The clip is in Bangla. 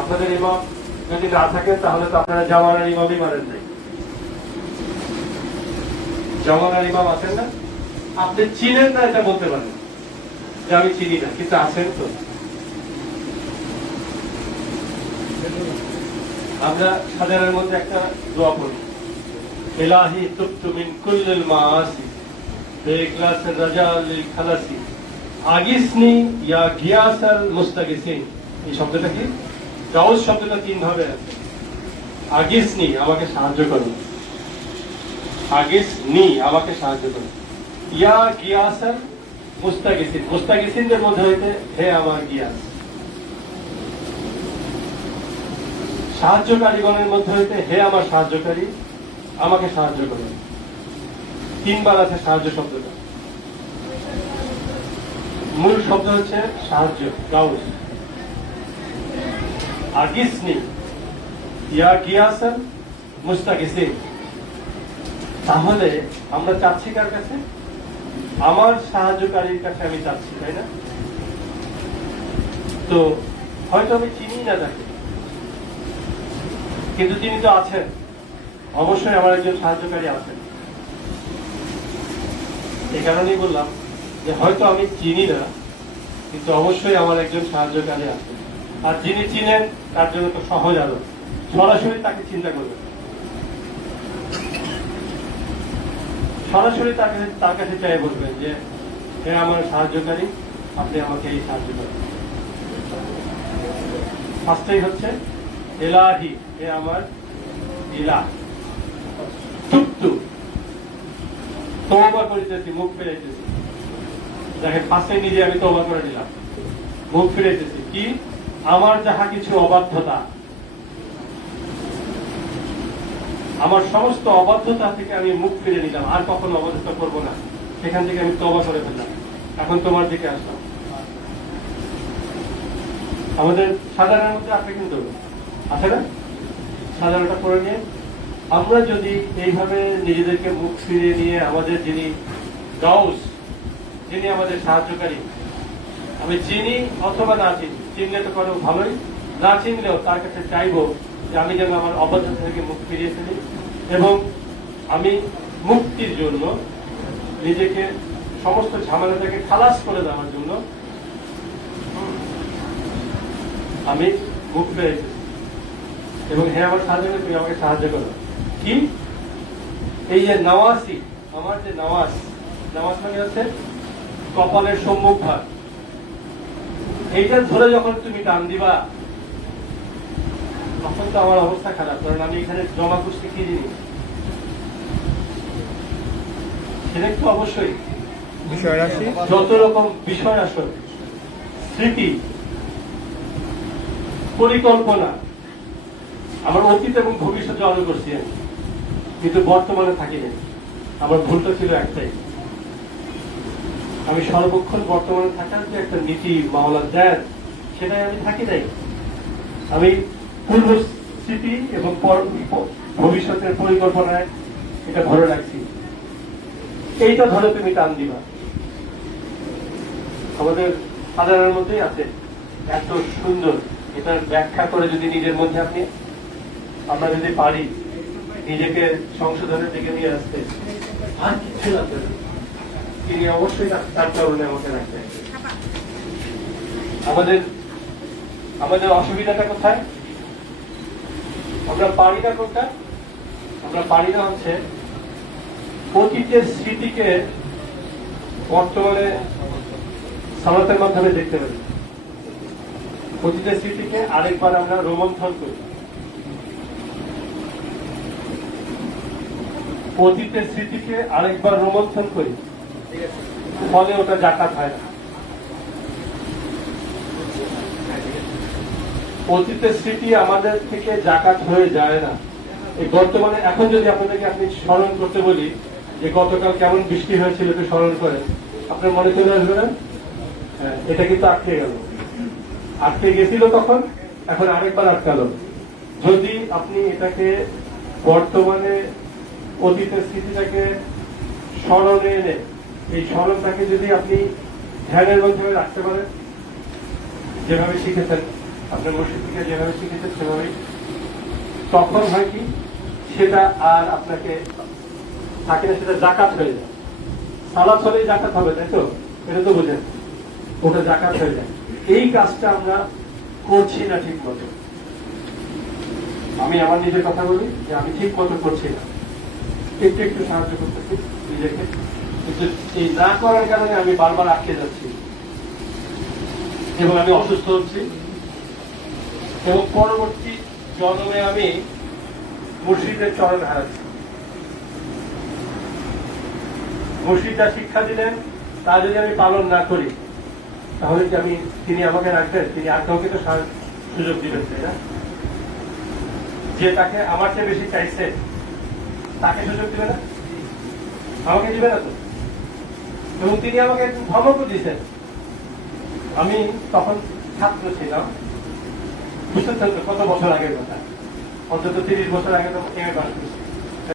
আপনাদের ইমাম যদি না থাকেন তাহলে তো আপনারা জামানার ইমামই মানেন নাই। জামানার ইমাম আছেন না, আপনি চিনেন না এটা বলতে পারেন যে আমি চিনি না, কিন্তু আছেন তো। আমরা সাধারণের মধ্যে একটা দোয়া পড়ি, ইলাহি তুবতু মিন কুল্লিল মাআসি বিইখলাসির রাজা লিল খালাসি আগিসনি ইয়া গিয়াসাল মুস্তাগিসিন। এই শব্দটা কি? গাউস শব্দটা তিন ভাবে আছে। আগিসনি, আমাকে সাহায্য করো, আগিসনি, আমাকে সাহায্য করো, ইয়া গিয়াসাল মুস্তাগিসিন, মুস্তাগিসিনদের মধ্যে হইতে হে আমার গিয়াস, সাহায্যকারীগণের মধ্যে হইতে হে আমার সাহায্যকারী, আমাকে সাহায্য করো। তিনবার আছে সাহায্য শব্দটা। মূল শব্দ হচ্ছে সাহায্য, গাউস। আগিসনি ইয়া গিয়াসান মুস্তাগিসিন। তাহলে আমরা চাচ্ছি কার কাছে? আমার সাহায্যকারীর কাছে আমি চাচ্ছি, তাই না? তো হয়তো আমি চিনি না তাকে, কিন্তু তিনি তো আছেন, অবশ্যই আমার একজন সাহায্যকারী আছেন। এই কারণেই বললাম যে হয়তো আমি চিনি না, কিন্তু অবশ্যই আমার একজন সাহায্যকারী আছেন। আর যিনি চিনেন তার জন্য তো সহজ আরো, সরাসরি তাকে চিন্তা করবেন, সরাসরি তার কাছে চাই বলবেন যে হে আমার সাহায্যকারী, আপনি আমাকে এই সাহায্য করেন। ফার্স্টেই হচ্ছে ইলাহি, হে আমার ইলাহ। তুবতু, তওবা করিতেছি, মুখ ফিরাইতেছি। দেখেন ফার্স্টে নিজে আমি তওবা করে নিলাম, মুখ ফিরাইতেছি। কি? আমার যাহা কিছু অবাধ্যতা, আমার সমস্ত অবাধ্যতা থেকে আমি মুখ ফিরে নিলাম, আর কখনো অবাধ্যতা করবো না। সেখান থেকে আমি তওবা করে ফেললাম, এখন তোমার দিকে আসলাম। আমাদের সাধারণের মধ্যে আপনি কিন্তু আছে না, সাধারণটা করে নিয়ে আমরা যদি এইভাবে নিজেদেরকে মুখ ফিরিয়ে নিয়ে আমাদের যিনি গাউস, যিনি আমাদের সাহায্যকারী, আমি চিনি অথবা না চিনি, চিনলে তো কোনো ভালোই, না চিনলেও তার কাছে চাইবো যে আমি যেন আমার অবাধ্যতা থেকে মুখ ফিরিয়ে ফেলি এবং আমি মুক্তির জন্য নিজেকে সমস্ত ঝামেলা থেকে খালাস করে দেওয়ার জন্য আমি মুখ ফিরাইছি। এবং হে আমার সাহায্য, তুমি আমাকে সাহায্য করো। কি? এই যে নওয়াসি, আমার যে নওয়াজ, নওয়াজ মানে হচ্ছে কপালের সম্মুখ ভাগ, এইটা ধরে যখন তুমি টান দিবা তখন তো আমার অবস্থা খারাপ, কারণ আমি এখানে জমা করছি কি জিনিস, সেটা একটু অবশ্যই যত রকম বিষয় আসলে স্মৃতি, পরিকল্পনা, আমার অতীত এবং ভবিষ্যৎ অর্জন করছি আমি, কিন্তু বর্তমানে থাকি না। আমার ভুলটা ছিল একটাই, আমি সর্বক্ষণ বর্তমানে থাকার যে একটা নীতি মাওলা দেন, সেটাই আমি থাকি নাই। আমি পূর্ব স্মৃতি এবং ভবিষ্যতের পরিকল্পনায় এটা ধরে রাখছি। এইটা ধরে তুমি টান দিবা। আমাদের সাধারণের মধ্যেই আছে, এত সুন্দর। এটার ব্যাখ্যা করে যদি নিজের মধ্যে আমরা যদি পারি নিজেকে সংশোধনের দিকে নিয়ে আসতে, আর কিছু লাগবে না, তিনি অবশ্যই তার কারণে আমাকে রাখবেন। আমাদের অসুবিধাটা কোথায়? আমরা পারি না কোনটা? আমরা পারি না হচ্ছে অতীতের স্মৃতিকে বর্তমানে সালাতের মাধ্যমে দেখতে পারি। অতীতের স্মৃতিকে আরেকবার আমরা রোমন্থন করি, অতীতের স্মৃতিকে আরেকবার রোমন্থন করি, ফলে ওটা জাকাত হয় না। অতীতের স্মৃতি আমাদের থেকে জাকাত হয়ে যায় না। এই বর্তমানে এখন যদি আপনাদেরকে আপনি স্মরণ করতে বলি যে গতকাল কেমন বৃষ্টি হয়েছিল, একটু স্মরণ করে, আপনার মনে চলে আসবে না? হ্যাঁ, এটা কিন্তু আটকে গেল, আটকে গেছিল তখন, এখন আরেকবার আটকালো। যদি আপনি এটাকে বর্তমানে অতীতের স্মৃতিটাকে স্মরণে এনে এই স্মরণটাকে যদি আপনি ধ্যানের মাধ্যমে রাখতে পারেন, যেভাবে শিখেছেন, আপনার মসজিদ থেকে যেভাবে শিখেছেন সেভাবেই, তখন হয় কি সেটা আর আপনাকে থাকে না, সেটা জাকাত হয়ে যায়। সালাত হলেই জাকাত হবে, তাই তো? এটা তো বুঝেন, ওটা জাকাত হয়ে যায়। এই কাজটা আমরা করছি না ঠিক মতো। আমি আমার নিজের কথা বলি যে আমি ঠিক মতো করছি না, একটু একটু সাহায্য করতেছি নিজেকে, কিন্তু এই না করার কারণে আমি বারবার আটকে যাচ্ছি এবং আমি অসুস্থ হচ্ছি, এবং পরবর্তী জন্মে আমি মুর্শিদের চরণ হারাচ্ছি। মুর্শিদ যা শিক্ষা দিলেন তা যদি আমি পালন না করি, তাহলে কি আমি, তিনি আমাকে রাখবেন? তিনি আর কাউকে তো সুযোগ দিবেন, তাই না? যে তাকে আমার চেয়ে বেশি চাইছে তাকে সুযোগ দিবে না? আমাকে দিবে না তো? এবং তিনি আমাকে ধমকও দিয়েছেন। আমি তখন ছাত্র ছিলাম, বুঝতে কত বছর আগের কথা, অন্তত 30 বছর আগে তো এমএ পাস করছি।